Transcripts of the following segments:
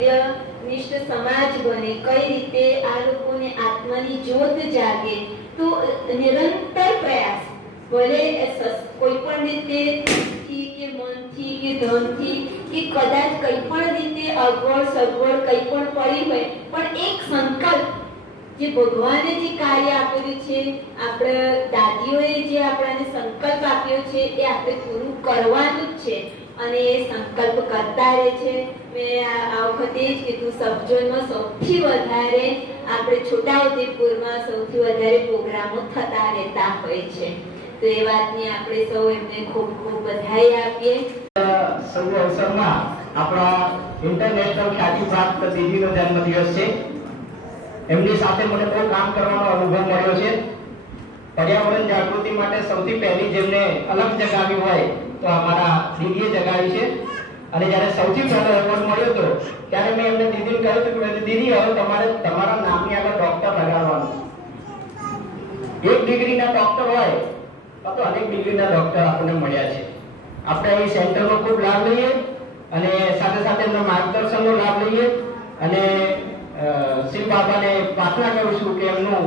નિષ્ઠ સમાજ બને, કઈ રીતે આ લોકોને આત્માની જ્યોત જાગે, તો નિરંતર પ્રયાસ, ભલે કોઈ પણ રીતે કે મનથી કે ધનથી કે કદાચ કઈ પણ રીતે અગવડ સગવડ કઈ પણ પડી હોય, પણ એક સંકલ્પ, જે ભગવાને જે કાર્ય આપેલું છે, આપણા દાદીઓએ જે આપણને સંકલ્પ આપ્યો છે, એ આપણે પૂરું કરવાનું જ છે અને એ સંકલ્પ કરતા રહે છે. મેં આ વખતે જ કીધું, સબઝોનમાં સૌથી વધારે આપણે છોટાઉદેપુરમાં સૌથી વધારે પ્રોગ્રામો થતા રહેતા હોય છે, તો એ વાતની આપણે સૌ એમને ખૂબ ખૂબ બધાઈ આપીએ. સૌ અવસરમાં આપણા ઇન્ટરનેશનલ ખ્યાતિ પ્રાપ્ત દીદીનો જન્મદિવસ છે. એમની સાથે મને બહુ કામ કરવાનો અનુભવ મળ્યો છે. પર્યાવરણ જાગૃતિ માટે સૌથી પહેલી જેમને અલગ જગાવી હોય તો અમારા દીદીએ જગાવી છે. અને જ્યારે સૌથી પહેલો એવોર્ડ મળ્યો હતો ત્યારે મેં એમને દીદીને કહ્યું હતું કે દીદી, હવે તમારે તમારા નામની આગળ ડોક્ટર લગાડવાનું. એક ડિગ્રીના ડોક્ટર હોય તો અનેક ડિગ્રીના ડોક્ટર આપણને મળ્યા છે. આપણે અહીં સેન્ટરનો ખૂબ લાભ લઈએ અને સાથે સાથે એમના માર્ગદર્શનનો લાભ લઈએ અને શિવ બાબાને પ્રાર્થના કરું છું કે એમનું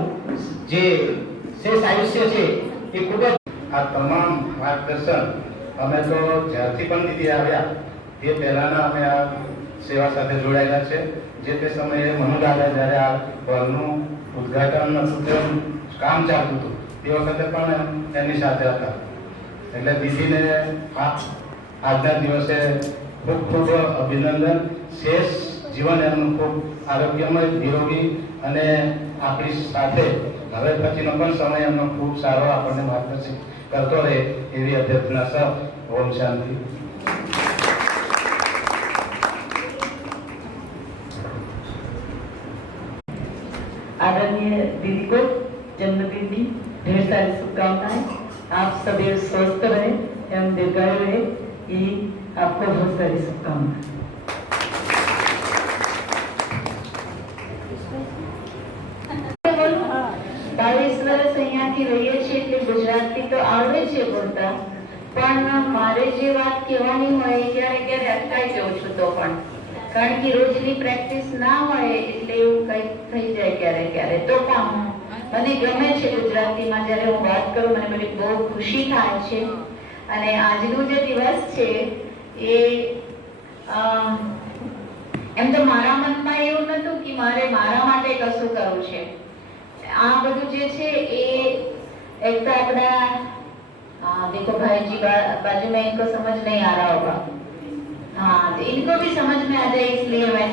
જે શેષ આયુષ્ય છે એ ખૂબ જ. આ તમામ માર્ગદર્શન અમે તો જ્યારથી પણ દીદી આવ્યા તે પહેલાના અમે આ સેવા સાથે જોડાયેલા છે. જે તે સમયે મનુદાદા જ્યારે આ હોલનું ઉદ્ઘાટન કામ ચાલતું હતું તે વખતે પણ એમની સાથે હતા. એટલે દીદીને આજના દિવસે ખૂબ ખૂબ અભિનંદન. શેષ જીવન એમનું ખૂબ આરોગ્યમય, નિરોગી અને આપણી સાથે હવે પછીનો પણ સમય એમનો ખૂબ સારો આપણને માર્ગદર્શિત કરતો રહે એવી અભ્યર્થના સહ. ઓમ શાંતિ. आदरणीय दीदी को जन्मदिन की ढेर सारी शुभकामनाएं. आप सभी स्वस्थ रहे एवं दीर्घायु रहे, ये आपको बहुत सारी शुभकामनाएं. 22 વર્ષ અહીંયાથી રહીએ છીએ એટલે ગુજરાતી તો આવડે છે બોલતા, પણ મારે જે વાત કહેવાની હોય ક્યારે ક્યારે અટકાઈ જાઉં છું. તો પણ કારણ કે રોજની પ્રેક્ટિસ ના હોય એટલે એવું કંઈક થઈ જાય ક્યારે ક્યારે. તો પણ મને ગમે છે ગુજરાતીમાં જ્યારે હું વાત કરું, મને બધી બહુ ખુશી થાય છે. અને આજનો જે દિવસ છે એ એમ તો મારા મનમાં એવું નહોતું કે મારે મારા માટે કશું કરવું છે. આ બધું જે છે એ एक तो अपना देखो भाई जी बाजू में, इनको समझ नहीं आ रहा होगा, हाँ, तो इनको भी समझ में आ जाए इसलिए मैं